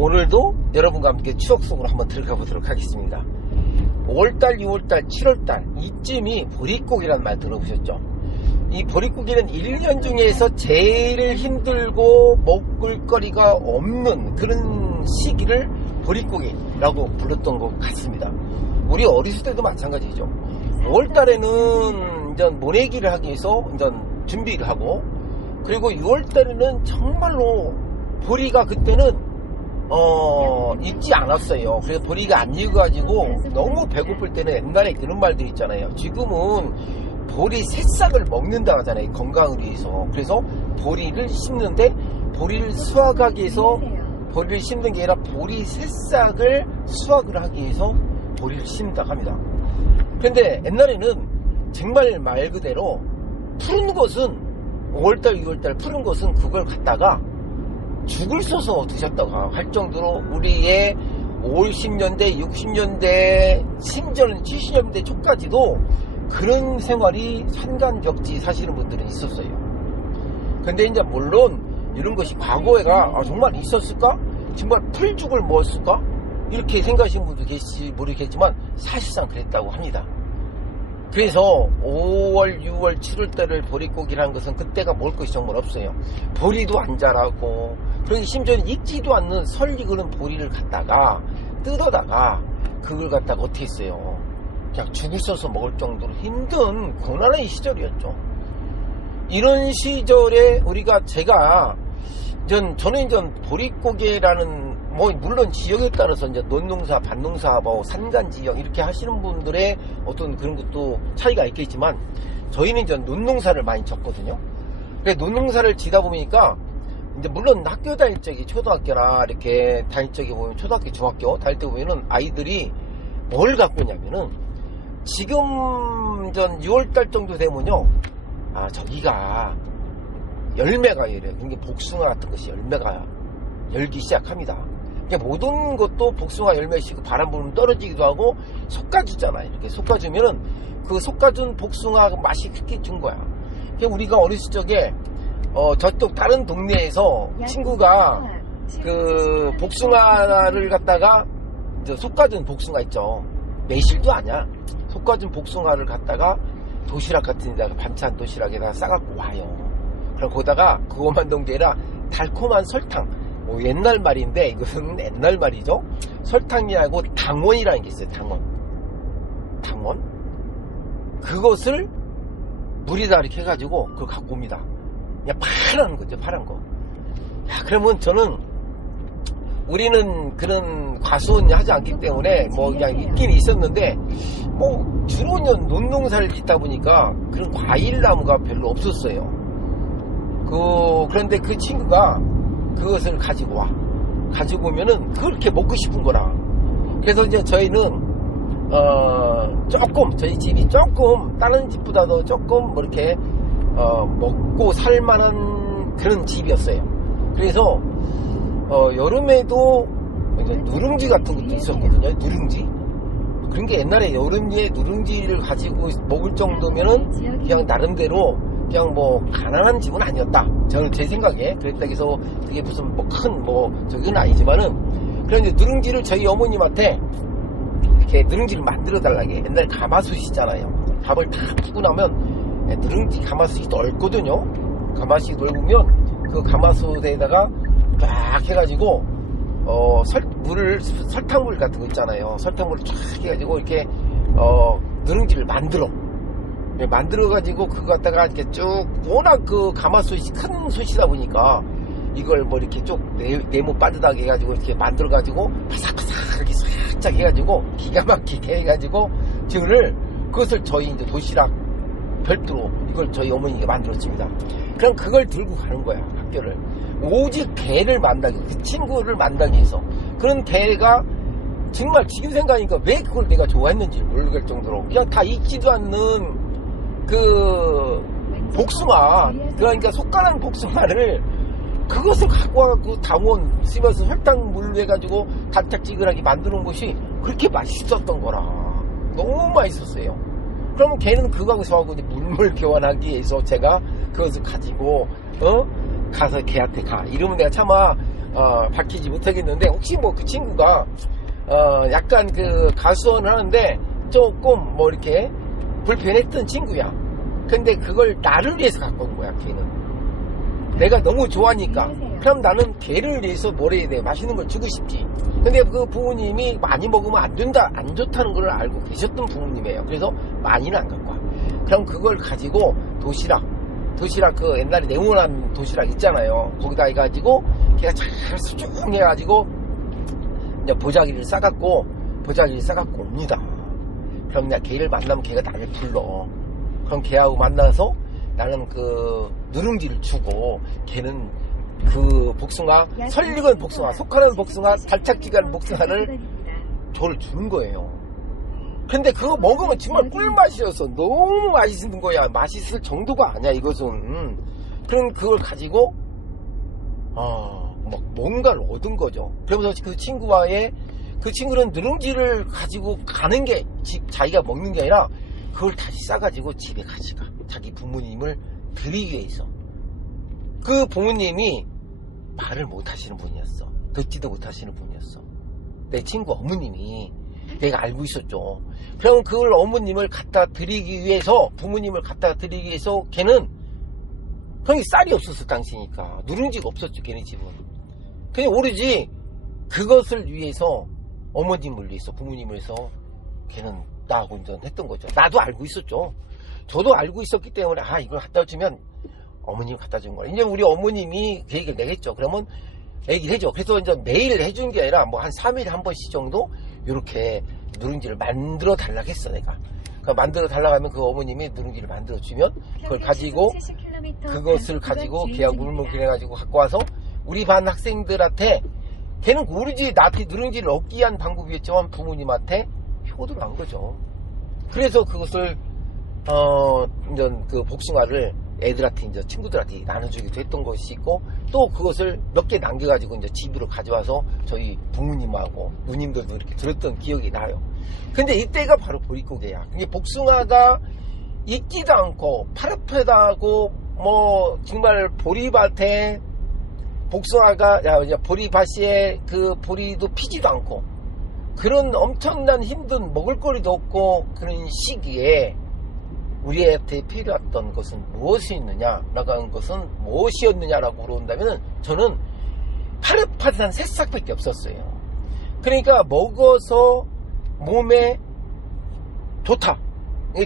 오늘도 여러분과 함께 추억 속으로 한번 들어가 보도록 하겠습니다. 5월달, 6월달, 7월달 이쯤이 보릿고기라는 말 들어보셨죠? 이 보릿고기는 1년 중에서 제일 힘들고 먹을 거리가 없는 그런 시기를 보릿고기라고 불렀던 것 같습니다. 우리 어렸을 때도 마찬가지죠. 5월달에는 이제 모내기를 하기 위해서 이제 준비를 하고, 그리고 6월달에는 정말로 보리가 그때는 익지 않았어요. 그래서 보리가 안 익어가지고 너무 배고플 때는 옛날에 그런 말들 있잖아요. 지금은 보리 새싹을 먹는다 하잖아요. 건강을 위해서. 그래서 보리를 심는데, 보리를 수확하기 위해서 보리를 심는 게 아니라 보리 새싹을 수확을 하기 위해서 보리를 심는다 합니다. 그런데 옛날에는 정말 말 그대로 푸른 것은 5월달 6월달 푸른 것은 그걸 갖다가 죽을 써서 드셨다고 할 정도로 우리의 50년대 60년대 심지어는 70년대 초까지도 그런 생활이 산간벽지 사시는 분들은 있었어요. 근데 이제 물론 이런 것이 과거에가 정말 있었을까? 정말 풀죽을 먹었을까? 이렇게 생각하시는 분도 계실지 모르겠지만 사실상 그랬다고 합니다. 그래서 5월, 6월, 7월 달을 보릿고기라는 것은 그때가 먹을 것이 정말 없어요. 보리도 안 자라고, 그리고 심지어 익지도 않는 설 익은 보리를 갖다가 뜯어다가 그걸 갖다가 어떻게 했어요? 그냥 죽을 써서 먹을 정도로 힘든 고난의 시절이었죠. 이런 시절에 저는 이제 보릿고개라는, 물론 지역에 따라서 이제 논농사, 밭농사, 산간지역 이렇게 하시는 분들의 어떤 그런 것도 차이가 있겠지만, 저희는 이제 논농사를 많이 졌거든요. 그래서 논농사를 지다 보니까, 이제 물론 학교 다닐 적에 초등학교나 이렇게 다닐 적에 보면 초등학교, 중학교 다닐 때 보면은 아이들이 뭘 갖고 있냐면은, 지금 전 6월달 정도 되면요, 저기가 열매가 이래요. 그러니까 복숭아 같은 것이 열매가 열기 시작합니다. 그러니까 모든 것도 복숭아 열매씩 바람 불면 떨어지기도 하고 솎아주잖아요. 이렇게 솎아주면은 그 솎아준 복숭아 맛이 그렇게 준 거야. 그러니까 우리가 어렸을 적에 저쪽 다른 동네에서 친구가 그 복숭아를 갖다가 이제 솎아준 복숭아 있죠. 매실도 아니야. 솎아준 복숭아를 갖다가 도시락 같은 데다가 반찬 도시락에다가 싸갖고 와요. 그럼 거기다가 그것만 넣은 게 아니라 달콤한 설탕, 옛날 말인데 이것은 옛날 말이죠. 설탕이라고 당원이라는 게 있어요. 당원 그것을 물에다 이렇게 해가지고 그걸 갖고 옵니다. 그냥 파란 거죠. 파란 거. 그러면 저는, 우리는 그런 과수원 하지 않기 때문에 그냥 있긴 있었는데, 주로 논농사를 짓다 보니까 그런 과일나무가 별로 없었어요. 그런데 그 친구가 그것을 가지고 오면은 그렇게 먹고 싶은 거라. 그래서 이제 저희는 저희 집이 조금 다른 집보다도 조금 이렇게 먹고 살만한 그런 집이었어요. 그래서 여름에도 이제 누룽지 같은 것도 있었거든요. 누룽지. 그런 게 옛날에 여름에 누룽지를 가지고 먹을 정도면은 그냥 나름대로 그냥 가난한 집은 아니었다. 저는 제 생각에 그랬다 해서 그게 무슨 저건 아니지만은, 그런 이제 누룽지를 저희 어머님한테 이렇게 누룽지를 만들어 달라게. 옛날에 가마솥이잖아요. 밥을 다 푸고 나면 누룽지 가마솥이 넓거든요. 가마솥이 넓으면 그 가마솥에다가 쫙 해가지고 설탕물 같은 거 있잖아요. 설탕물을 쫙 해가지고 이렇게 누룽지를 만들어가지고 그거 갖다가 이렇게 쭉, 워낙 그 가마솥이 큰 솥이다 보니까 이걸 이렇게 쭉 네모 빠듯하게 해가지고 이렇게 만들어가지고 바삭바삭하게 살짝 해가지고 기가 막히게 해가지고 그것을 저희 이제 도시락 별도로 이걸 저희 어머니가 만들었습니다. 그럼 그걸 들고 가는 거야, 학교를. 오직 걔를 만나기, 그 친구를 만나기 위해서. 그런 걔가 정말 지금 생각하니까 왜 그걸 내가 좋아했는지 모르겠을 정도로, 그냥 다 익지도 않는 그 복숭아, 그러니까 속가는 복숭아를, 그것을 갖고 와갖고 당원 쓰면서 설탕물 해가지고 달짝지근하게 만드는 것이 그렇게 맛있었던 거라. 너무 맛있었어요. 그러면 걔는 그거하고 저하고 물물 교환하기 위해서 제가 그것을 가지고 가서 걔한테 가. 이러면 내가 차마 밝히지 못하겠는데, 혹시 뭐 그 친구가 약간 그 가수원을 하는데 조금 뭐 이렇게 불편했던 친구야. 근데 그걸 나를 위해서 갖고 온 거야. 걔는 내가 너무 좋아하니까. 그럼 나는 걔를 위해서 뭘 해야 돼? 맛있는 걸 주고 싶지. 근데 그 부모님이 많이 먹으면 안 된다, 안 좋다는 걸 알고 계셨던 부모님이에요. 그래서 많이는 안 갖고 와. 그럼 그걸 가지고 도시락 그 옛날에 네모난 도시락 있잖아요. 거기다 해가지고 걔가 잘 수중해가지고 이제 보자기를 싸갖고 옵니다. 그럼 내가 걔를 만나면 걔가 나를 불러. 그럼 걔하고 만나서 나는 그 누룽지를 주고, 걔는 그 복숭아, 설익은 복숭아, 속하는 복숭아, 달짝지근한 복숭아를 저를 주는 거예요. 근데 그거 먹으면 정말 꿀맛이어서 너무 맛있는 거야. 맛있을 정도가 아니야, 이것은. 그럼 그걸 가지고 막 뭔가를 얻은 거죠. 그러면서 그 친구는 누룽지를 가지고 가는 게 자기가 먹는 게 아니라 그걸 다시 싸가지고 집에 가져가. 자기 부모님을 드리기 위해서. 그 부모님이 말을 못 하시는 분이었어. 듣지도 못하시는 분이었어. 내 친구 어머님이. 내가 알고 있었죠. 그럼 그걸 어머님을 갖다 드리기 위해서, 부모님을 갖다 드리기 위해서 걔는, 형이 쌀이 없었어, 당시니까. 누룽지가 없었죠, 걔네 집은. 그냥 오로지 그것을 위해서, 어머님을 위해서, 부모님을 위해서 걔는 나하고 이제 했던 거죠. 나도 알고 있었죠. 저도 알고 있었기 때문에 이걸 갖다 주면 어머님 갖다 준 거야. 이제 우리 어머님이 그 얘기를 내겠죠. 그러면 얘기를 해줘. 그래서 이제 매일 해준 게 아니라 뭐 한 3일에 한 번씩 정도 이렇게 누룽지를 만들어 달라고 했어, 내가. 그러니까 만들어 달라고 하면 그 어머님이 누룽지를 만들어 주면 그걸 가지고, 그것을 가지고 걔하고 울먹이를 해가지고 갖고 와서 우리 반 학생들한테, 걔는 오로지 나한테 누룽지를 얻기 위한 방법이었지만 부모님한테 효도를 한 거죠. 그래서 그것을 이제 그 복숭아를 애들한테, 이제 친구들한테 나눠주기도 했던 것이 있고, 또 그것을 몇 개 남겨가지고 이제 집으로 가져와서 저희 부모님하고 누님들도 이렇게 들었던 기억이 나요. 근데 이때가 바로 보릿고개야. 이게 복숭아가 익지도 않고 파릇파릇하고, 뭐 정말 보리밭에 복숭아가, 보리밭에 그 보리도 피지도 않고, 그런 엄청난 힘든 먹을거리도 없고 그런 시기에 우리한테 필요했던 것은 무엇이었느냐라고 하는 것은 무엇이었느냐라고 물어본다면, 저는 파릇파릇한 새싹밖에 없었어요. 그러니까 먹어서 몸에 좋다,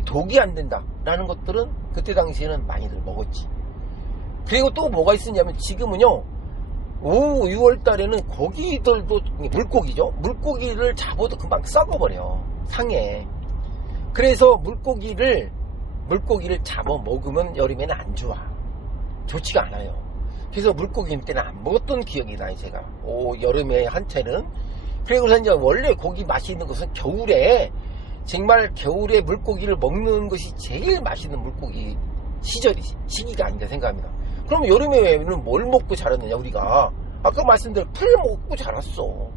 독이 안 된다 라는 것들은 그때 당시에는 많이들 먹었지. 그리고 또 뭐가 있었냐면, 지금은요, 오후 6월 달에는 고기들도, 물고기죠, 물고기를 잡아도 금방 썩어버려, 상해. 그래서 물고기를 잡아 먹으면 여름에는 안 좋아. 좋지가 않아요. 그래서 물고기 때는 안 먹었던 기억이 나요, 제가. 여름에 한때는. 그래서 이제 원래 고기 맛있는 것은 겨울에, 정말 겨울에 물고기를 먹는 것이 제일 맛있는 물고기 시기가 아닌가 생각합니다. 그럼 여름에는 뭘 먹고 자랐느냐, 우리가. 아까 말씀드린 풀 먹고 자랐어.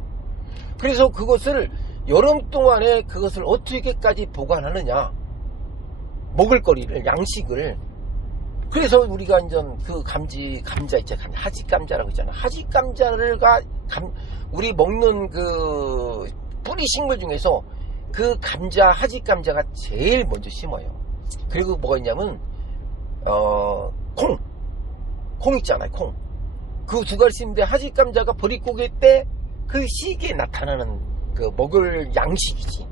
그래서 그것을 여름 동안에 그것을 어떻게까지 보관하느냐, 먹을거리를, 양식을. 그래서 우리가 이제 그 감자 있잖아, 하지 감자라고 있잖아. 하지 감자를 우리 먹는 그 뿌리 식물 중에서 그 감자, 하지 감자가 제일 먼저 심어요. 그리고 뭐가 있냐면 콩 있잖아요, 콩. 그 두 가지 심는데, 하지 감자가 보릿고개 때 그 시기에 나타나는 그 먹을 양식이지.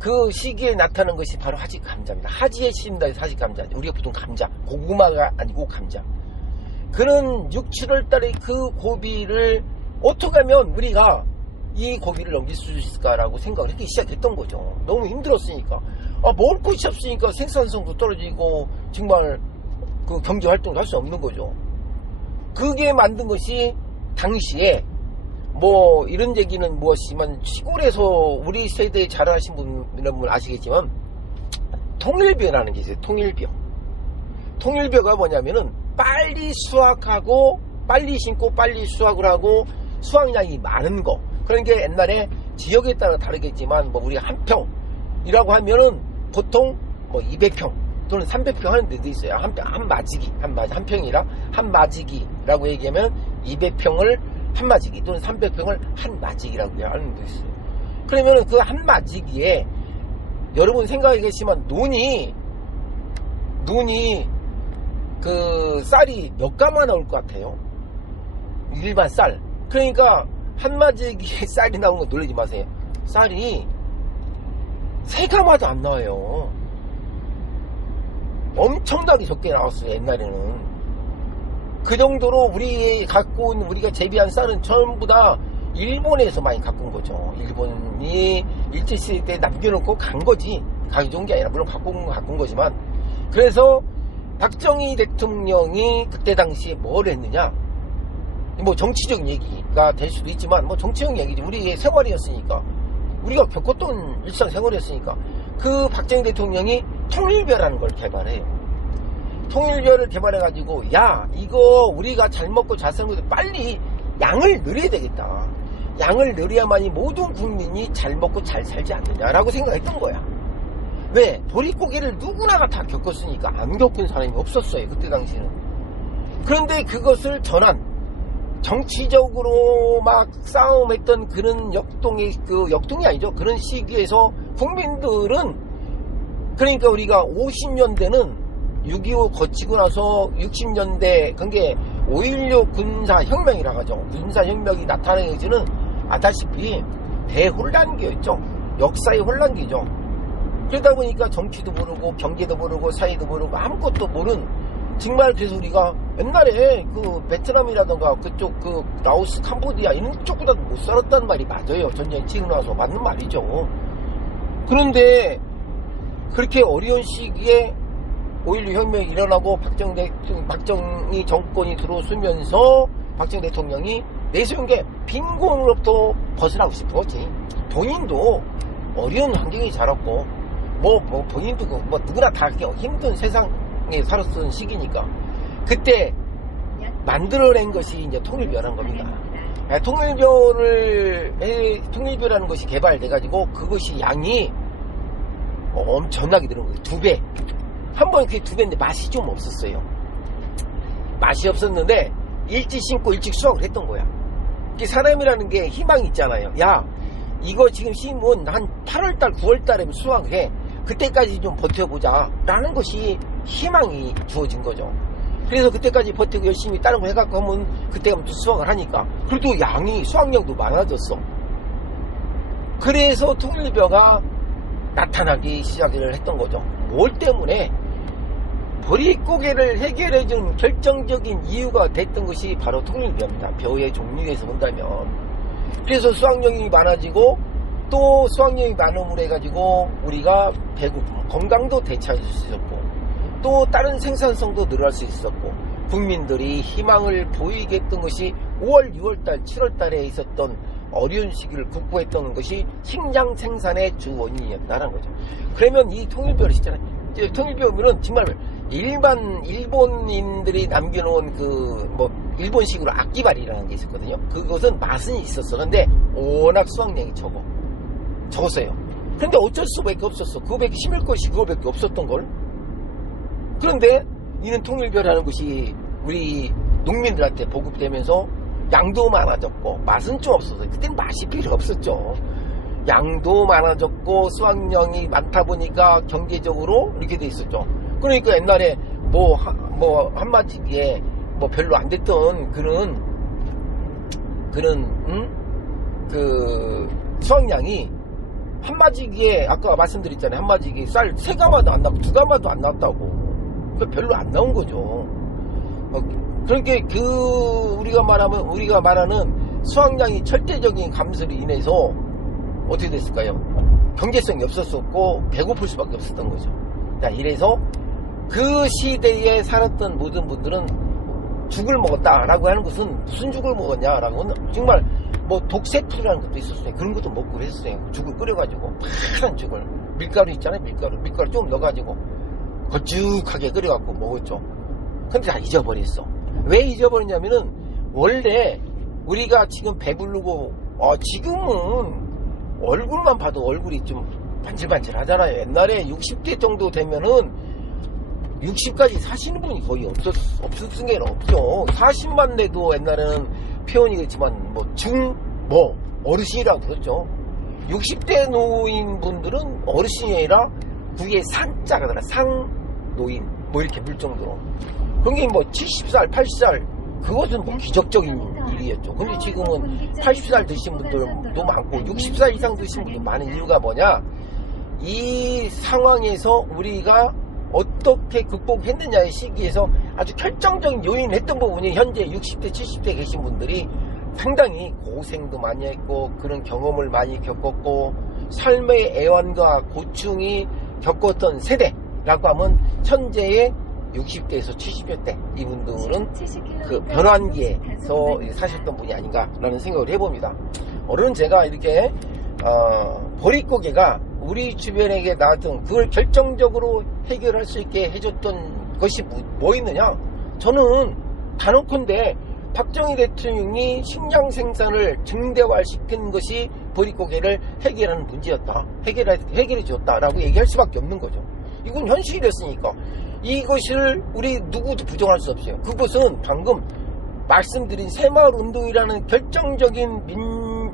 그 시기에 나타나는 것이 바로 하지 감자입니다. 하지에 심다 해서 하지 감자. 우리가 보통 감자, 고구마가 아니고 감자. 그런 6, 7월 달에 그 고비를 어떻게 하면 우리가 이 고비를 넘길 수 있을까라고 생각을 하기 시작했던 거죠. 너무 힘들었으니까. 먹을 것이 없으니까 생산성도 떨어지고 정말 그 경제 활동을 할 수 없는 거죠. 그게 만든 것이 당시에, 뭐 이런 얘기는 무엇이지만 시골에서 우리 세대에 자라신 분은 아시겠지만 통일벼라는 게 있어요. 통일벼가 뭐냐면은 빨리 수확하고 빨리 심고 빨리 수확을 하고 수확량이 많은 거. 그런 게 옛날에 지역에 따라 다르겠지만, 뭐 우리가 한 평이라고 하면은 보통 뭐 200평 또는 300평 하는 데도 있어요. 한 평이라 한 마지기라고 얘기하면 200평을 한 마지기 또는 300평을 한 마지기라고 하는 것도 있어요. 그러면은 그 한 마지기에 여러분 생각해 계시면 논이 그 쌀이 몇 가마 나올 것 같아요? 일반 쌀. 그러니까 한 마지기에 쌀이 나오는 거 놀라지 마세요. 쌀이 3가마도 안 나와요. 엄청나게 적게 나왔어요, 옛날에는. 그 정도로 우리가 재배한 쌀은 전부 다 일본에서 많이 갖고 온 거죠. 일본이 일제시대 때 남겨놓고 간 거지. 가져온 게 아니라, 물론 갖고 온 거지만. 그래서 박정희 대통령이 그때 당시에 뭘 했느냐. 뭐 정치적 얘기가 될 수도 있지만, 뭐 정치적 얘기지. 우리의 생활이었으니까. 우리가 겪었던 일상생활이었으니까. 그 박정희 대통령이 통일벼라는 걸 개발해요. 통일벼를 개발해가지고, 야, 이거 우리가 잘 먹고 잘 사는 것도 빨리 양을 늘려야 되겠다. 양을 늘려야만이 모든 국민이 잘 먹고 잘 살지 않느냐라고 생각했던 거야. 왜? 보릿고개를 누구나가 다 겪었으니까 안 겪은 사람이 없었어요, 그때 당시에는. 그런데 그것을 전한 정치적으로 막 싸움했던 그런 역동이 아니죠. 그런 시기에서 국민들은, 그러니까 우리가 50년대는 6.25 거치고 나서 60년대, 그게 5.16 군사혁명이라고 하죠. 군사혁명이 나타나기는 아다시피 대혼란기였죠. 역사의 혼란기죠. 그러다 보니까 정치도 모르고 경제도 모르고 사회도 모르고 아무것도 모르는, 정말 그래서 우리가 옛날에 그 베트남이라던가 그쪽 그 라오스 캄보디아 이런 쪽보다 못 살았다는 말이 맞아요. 전쟁이 치고 나서 맞는 말이죠. 그런데 그렇게 어려운 시기에 5.16 혁명이 일어나고 박정희 정권이 들어서면서 박정희 대통령이 내세운 게 빈곤으로부터 벗어나고 싶은 거지. 본인도 어려운 환경이 자랐고, 본인도 누구나 다 힘든 세상에 살았던 시기니까, 그때 만들어낸 것이 이제 통일벼라는 겁니다. 통일벼라는 것이 개발돼가지고, 그것이 양이 엄청나게 늘은 거예요. 2배. 한 번 그게 2배인데 맛이 좀 없었어요. 맛이 없었는데 일찍 심고 일찍 수확을 했던 거야. 사람이라는 게 희망이 있잖아요. 야, 이거 지금 심으면 한 8월달 9월달에 수확을 해. 그때까지 좀 버텨보자 라는 것이 희망이 주어진 거죠. 그래서 그때까지 버티고 열심히 다른 거 해갖고 하면 그때부터 수확을 하니까, 그래도 수확량도 많아졌어. 그래서 통일벼가 나타나기 시작을 했던 거죠. 뭘 때문에? 보릿고개를 해결해준 결정적인 이유가 됐던 것이 바로 통일벼입니다. 벼의 종류에서 본다면. 그래서 수확량이 많아지고, 또 수확량이 많음으로 해가지고 우리가 배고픔, 건강도 되찾을 수 있었고, 또 다른 생산성도 늘어날 수 있었고, 국민들이 희망을 보이게 했던 것이 5월, 6월달, 7월달에 있었던 어려운 시기를 극복했던 것이 식량 생산의 주 원인이었다는 거죠. 그러면 이 통일벼를 있잖아요. 통일벼는 정말 일본인들이 남겨놓은 일본식으로 악기발이라는 게 있었거든요. 그것은 맛은 있었어. 근데 워낙 수확량이 적었어요. 근데 어쩔 수밖에 없었어. 그거밖에 심을 것이 그거밖에 없었던 걸. 그런데 이는 통일벼라는 것이 우리 농민들한테 보급되면서 양도 많아졌고 맛은 좀 없었어요. 그때는 맛이 필요 없었죠. 양도 많아졌고 수확량이 많다 보니까 경제적으로 이렇게 돼 있었죠. 그러니까 옛날에 한마디에 별로 안 됐던 그 수확량이 한마디에, 아까 말씀드렸잖아요. 한마디에 쌀 3가마도 안 나고 2가마도 안 나왔다고. 별로 안 나온 거죠. 그렇게 우리가 말하는 수확량이 절대적인 감소로 인해서 어떻게 됐을까요? 경제성이 없었었고 배고플 수밖에 없었던 거죠. 자, 이래서 그 시대에 살았던 모든 분들은 죽을 먹었다라고 하는 것은 무슨 죽을 먹었냐라고, 정말 독세풀이라는 것도 있었어요. 그런 것도 먹고 그랬어요. 죽을 끓여가지고 파란 죽을, 밀가루 있잖아요. 밀가루 좀 넣어가지고 걸쭉하게 끓여갖고 먹었죠. 근데 다 잊어버렸어. 왜 잊어버렸냐면은, 원래 우리가 지금 배부르고 지금은 얼굴만 봐도 얼굴이 좀 반질반질 하잖아요. 옛날에 60대 정도 되면은 60까지 사시는 분이 거의 없었은 게 없죠. 40만 내도 옛날에는 표현이 그렇지만 어르신이라고 들었죠. 60대 노인분들은 어르신이 아니라 그게 상자가 들어 상노인 이렇게 물 정도로. 그런 게 70살 80살 그것은 기적적인 일이었죠. 근데 지금은 80살 드신 분들도 많고 60살 이상 드신 분도 많은 이유가 뭐냐, 이 상황에서 우리가 어떻게 극복했느냐의 시기에서 아주 결정적인 요인을 했던 부분이 현재 60대 70대 계신 분들이 상당히 고생도 많이 했고 그런 경험을 많이 겪었고 삶의 애환과 고충이 겪었던 세대라고 하면 현재의 60대에서 70대 때 이분들은 그 변환기에서 사셨던 분이 아닌가라는 생각을 해봅니다. 오늘은 제가 이렇게 보릿고개가 우리 주변에게 나왔던 그걸 결정적으로 해결할 수 있게 해줬던 것이 뭐 있느냐, 저는 단언컨대 박정희 대통령이 식량 생산을 증대화시킨 것이 보릿고개를 해결하는 문제였다, 해결해 줬다라고 얘기할 수밖에 없는 거죠. 이건 현실이 됐으니까 이것을 우리 누구도 부정할 수 없어요. 그것은 방금 말씀드린 새마을운동이라는 결정적인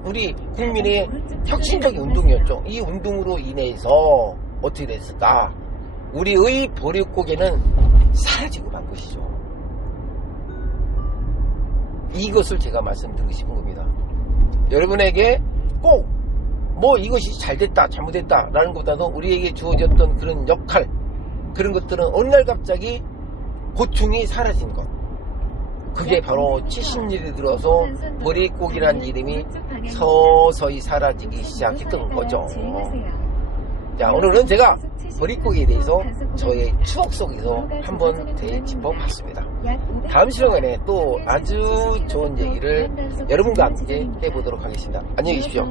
우리 국민의 혁신적인 운동이었죠. 이 운동으로 인해서 어떻게 됐을까? 우리의 보릿고개는 사라지고 만 것이죠. 이것을 제가 말씀드리고 싶은 겁니다. 여러분에게 꼭 이것이 잘됐다 잘못됐다 라는 것보다도 우리에게 주어졌던 그런 역할, 그런 것들은 어느 날 갑자기 고충이 사라진 것, 그게 바로 70년이 들어서 보릿고개라는 이름이 서서히 사라지기 시작했던 거죠. 자, 오늘은 제가 보릿고개에 대해서 저의 추억 속에서 한번 되짚어봤습니다. 다음 시간에 또 아주 좋은 얘기를 여러분과 함께 해보도록 하겠습니다. 안녕히 계십시오.